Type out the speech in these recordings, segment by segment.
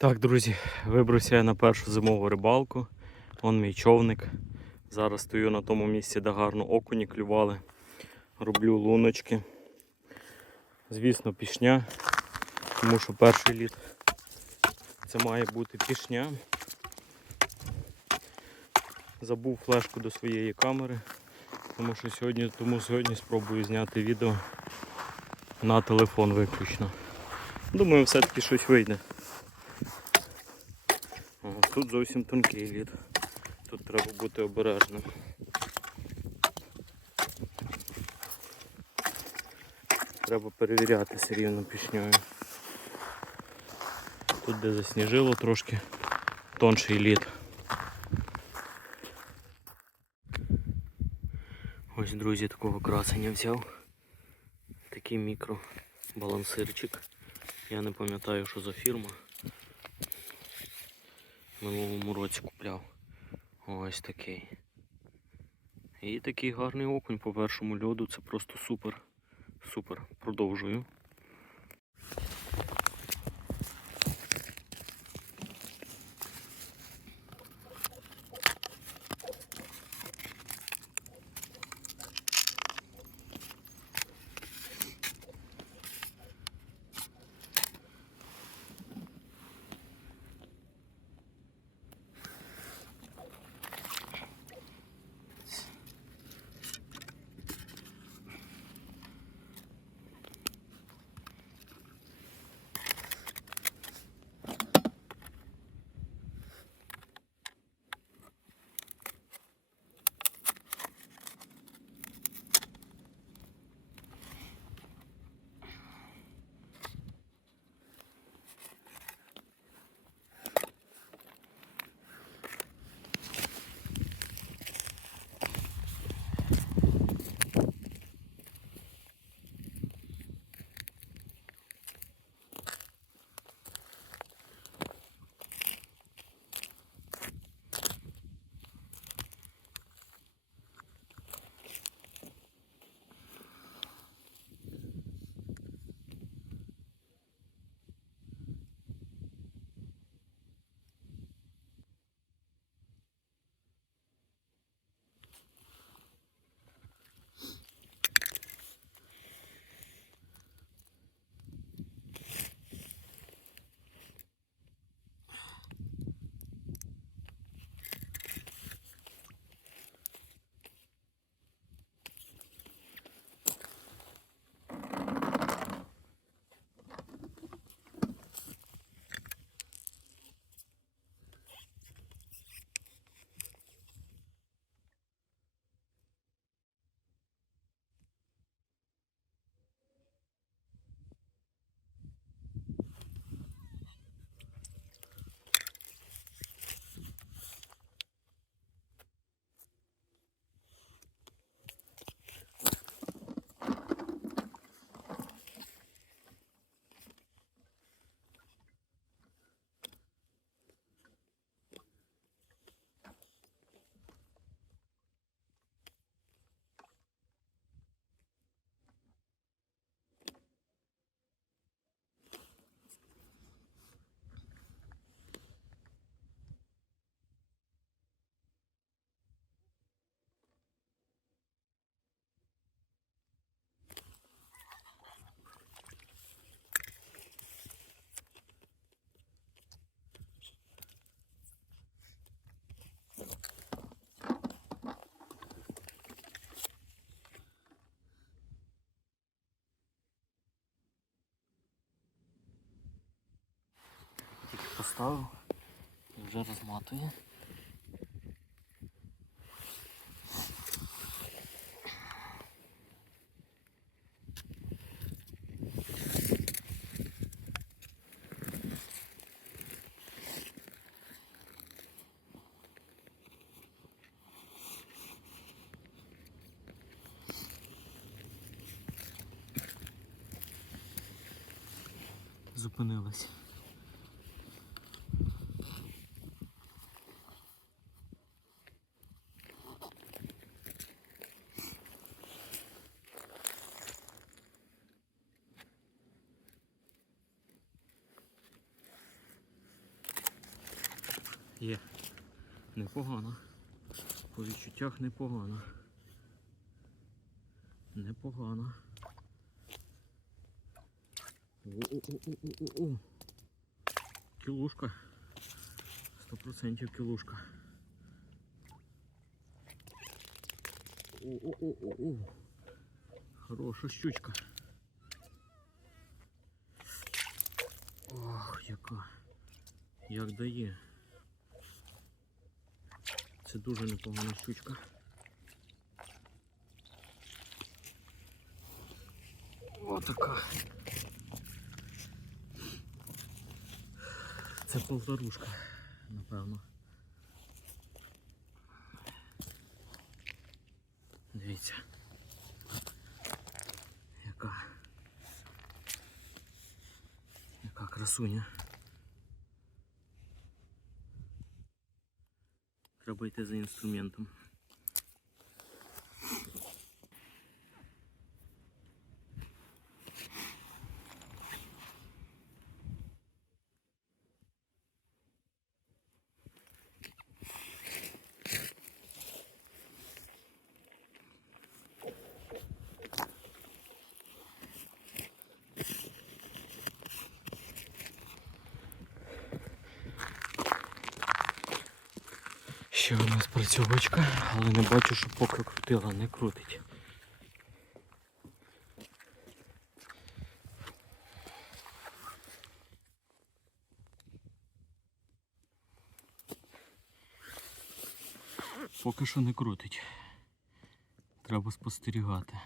Так, друзі, вибрався я на першу зимову рибалку. Вон мій човник. Зараз стою на тому місці, де гарно окуні клювали. Роблю луночки. Звісно, пішня, тому що перший літ це має бути пішня. Забув флешку до своєї камери, тому що сьогодні, тому сьогодні спробую зняти відео на телефон виключно. Думаю, все-таки щось вийде. Тут зовсім тонкий лід. Тут треба бути обережним. Треба перевіряти все рівно пішньою. Тут де засніжило трошки тонший лід. Ось, друзі, такого красення взяв. Такий мікро балансирчик. Я не пам'ятаю, що за фірма. Минулому році купляв. Ось такий. І такий гарний окунь по першому льоду. Це просто супер. Супер. Продовжую. Поставив і вже розматує. Зупинилась. Є. Непогано. По відчуттях непогано. Непогано. О-о-о-о-о-о. Кілушка. Сто процентів кілушка. О-о-о-о-о. Хороша щучка. Ох, яка. Як дає. Це дуже непогана щучка. Отака. Це полторушка, напевно. Дивіться. Яка. Яка красуня. Треба йти за інструментом. Ще одна спрацьовочка, але не бачу, що поки крутила, не крутить. Поки що не крутить. Треба спостерігати.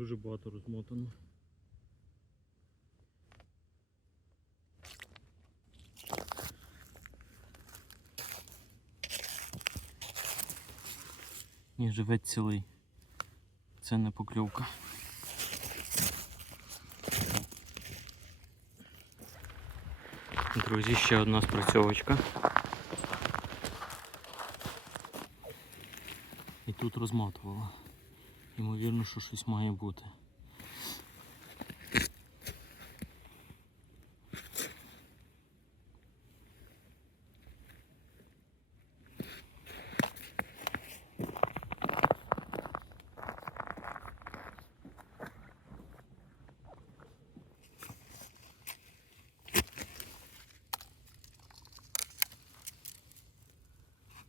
Дуже багато розмотано. Ні, живе цілий. Це не покльовка. Друзі, ще одна спрацьовочка. І тут розматувала. Ймовірно, що щось має бути.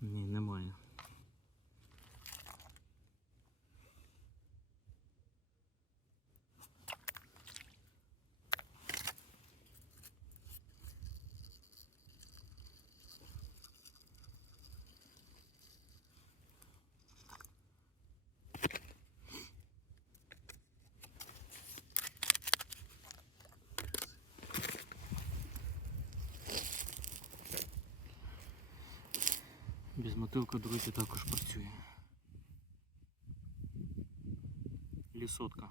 Ні, немає. Безмотилка, друзі, також працює. Лісотка.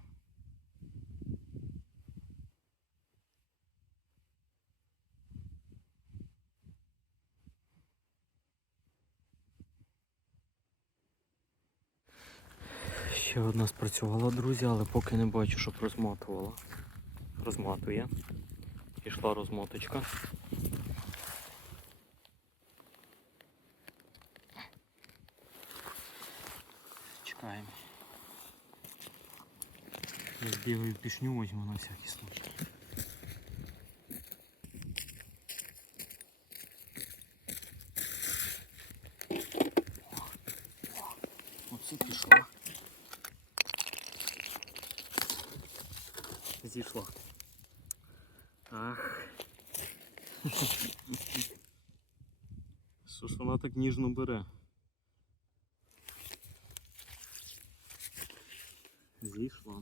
Ще одна спрацювала, друзі, але поки не бачу, щоб розмотувала. Розматує. Пішла розмоточка. Чекаємо. Я збігаю пішню візьму на всякий случай. Оце пішла. Зійшла. Ах. Що ж вона так ніжно бере? Зійшла.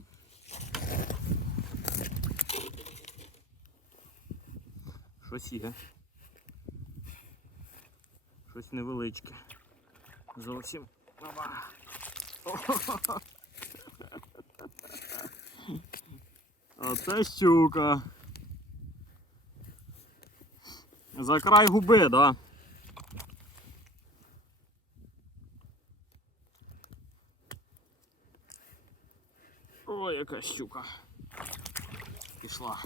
Щось є. Щось невеличке. Зовсім. Опа. Оце щука. За край губи, да. О, яка щука. Пішла.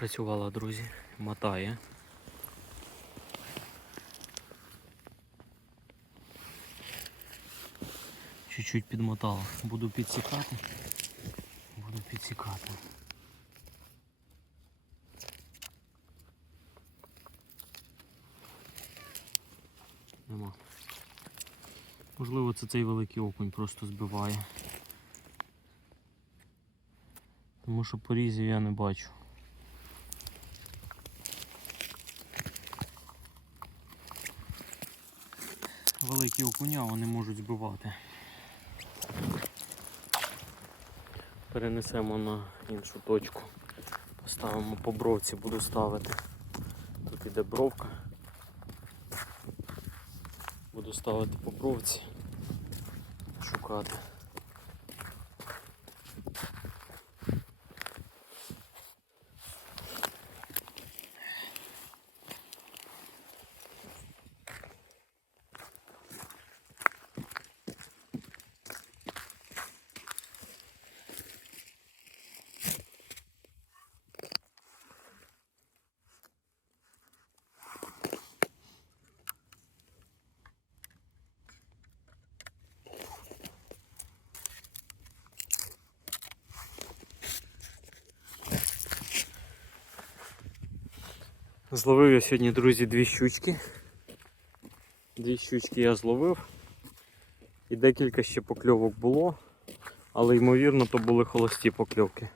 Спрацювала, друзі. Мотає. Чуть-чуть підмотала. Буду підсікати. Буду підсікати. Нема. Можливо, це цей великий окунь просто збиває. Тому що порізів я не бачу. Великі окуня вони можуть збивати. Перенесемо на іншу точку. Поставимо по бровці, буду ставити. Тут іде бровка. Буду ставити по бровці. Шукати. Зловив я сьогодні, друзі, дві щучки. Дві щучки я зловив. І декілька ще покльовок було, але ймовірно то були холості покльовки.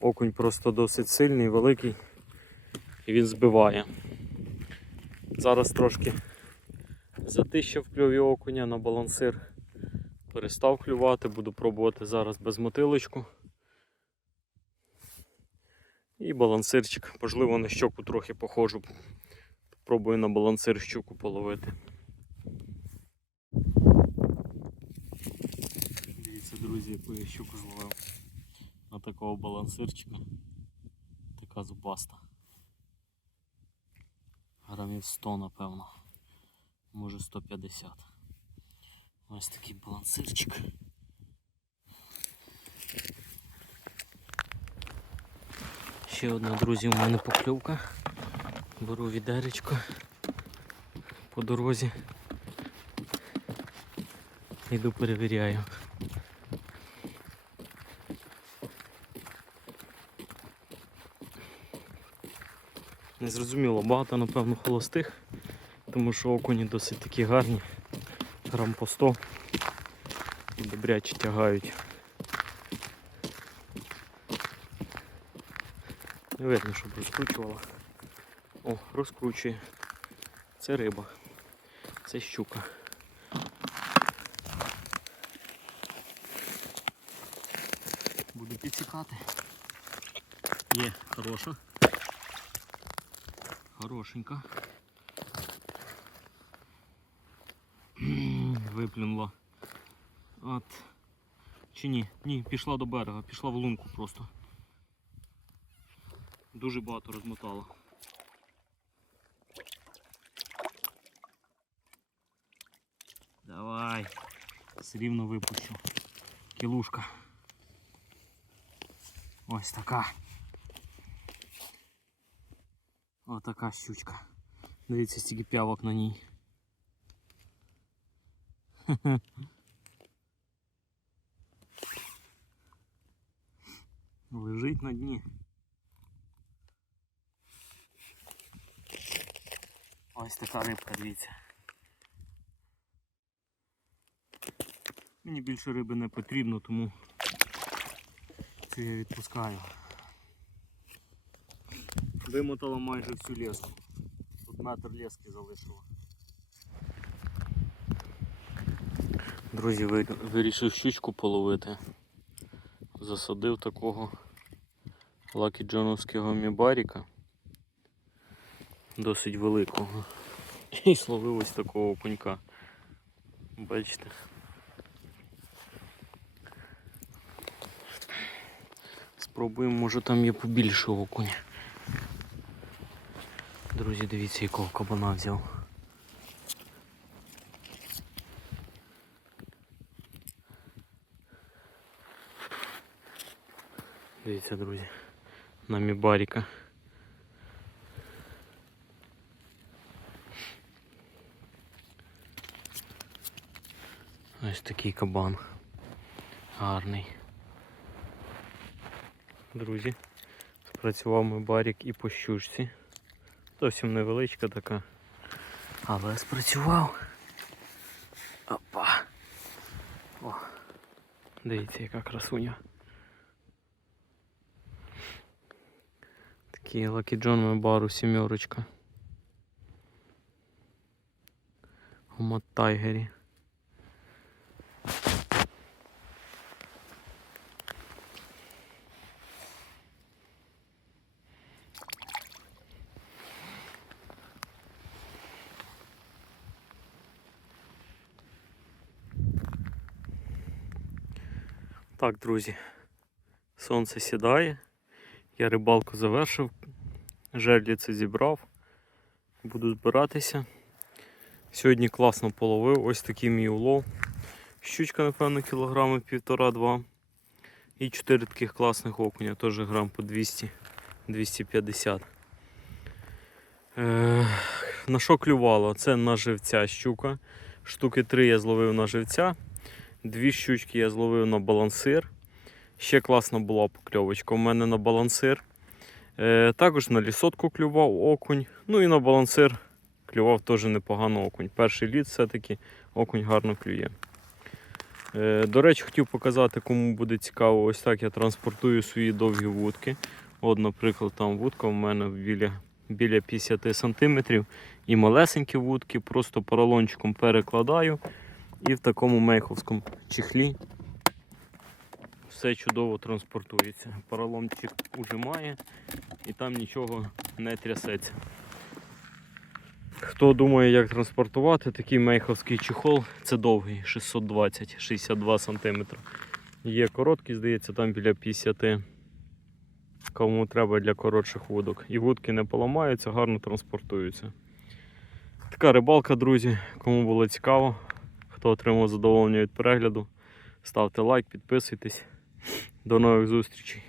Окунь просто досить сильний, великий і він збиває. Зараз трошки затищав кльові окуня на балансир. Перестав клювати, буду пробувати зараз без мотилочку. І балансирчик. Можливо, на щоку трохи похожу. Попробую на балансир щуку половити. Дивіться, друзі, яку я щуку зловив. На такого балансирчика. Така зубаста. Грамів 100, напевно. Може 150. Ось такий балансирчик. Ще одна, друзі, у мене покльовка. Беру відеречко по дорозі. Йду перевіряю. Незрозуміло, багато, напевно, холостих, тому що окуні досить такі гарні. Грам по 100 і добряче тягають. Видно, щоб розкручувала. О, розкручує. Це риба. Це щука. Буду підсікати. Є, хороша. Хорошенька. Виплюнула. От. Чи ні? Ні, пішла до берега, пішла в лунку просто. Дуже багато розмотала. Давай. Все рівно випущу. Кілушка. Ось така. Ось така щучка. Дивіться, стільки п'явок на ній. Лежить на дні. Ось така рибка, дивіться. Мені більше риби не потрібно, тому це я відпускаю. Вимотала майже всю леску. Тут метр лески залишило. Друзі, вирішив щучку половити. Засадив такого лакі джоновського мібаріка. Досить великого. І словив ось такого окунька. Бачите? Спробуємо, може там є побільше окунь. Друзі, дивіться, якого кабана взяв. Дивіться, друзі, на мібаріка. Ось такий кабан. Гарний. Друзі, спрацював мибарік і по щучці. Зовсім невеличка така. Але спрацював. Опа. О. Дивіться, яка красуня. Такий Lucky John Мебару сімерочка. У Мод Так, друзі, сонце сідає. Я рибалку завершив, жерліці зібрав, буду збиратися. Сьогодні класно половив, ось такий мій улов. Щучка, напевно, кілограми півтора-два. І чотири таких класних окуня, теж грам по 200-250. Е, на що клювало? Це на живця щука. Штуки три я зловив на живця. Дві щучки я зловив на балансир. Ще класна була покльовочка у мене на балансир. Е, також на лісотку клював окунь. Ну і на балансир клював теж непогано окунь. Перший літ все-таки окунь гарно клює. Е, до речі, хотів показати, кому буде цікаво, ось так я транспортую свої довгі вудки. От, наприклад, там вудка у мене біля, біля 50 см. І малесенькі вудки, просто поролончиком перекладаю. І в такому мейховському чехлі все чудово транспортується. Поролончик ужимає і там нічого не трясеться. Хто думає, як транспортувати, такий мейховський чехол, це довгий 620-62 см. Є короткий, здається, там біля 50 Кому треба для коротших вудок. І вудки не поламаються, гарно транспортуються. Така рибалка, друзі. Кому було цікаво, хто отримав задоволення від перегляду, ставте лайк, підписуйтесь. До нових зустрічей.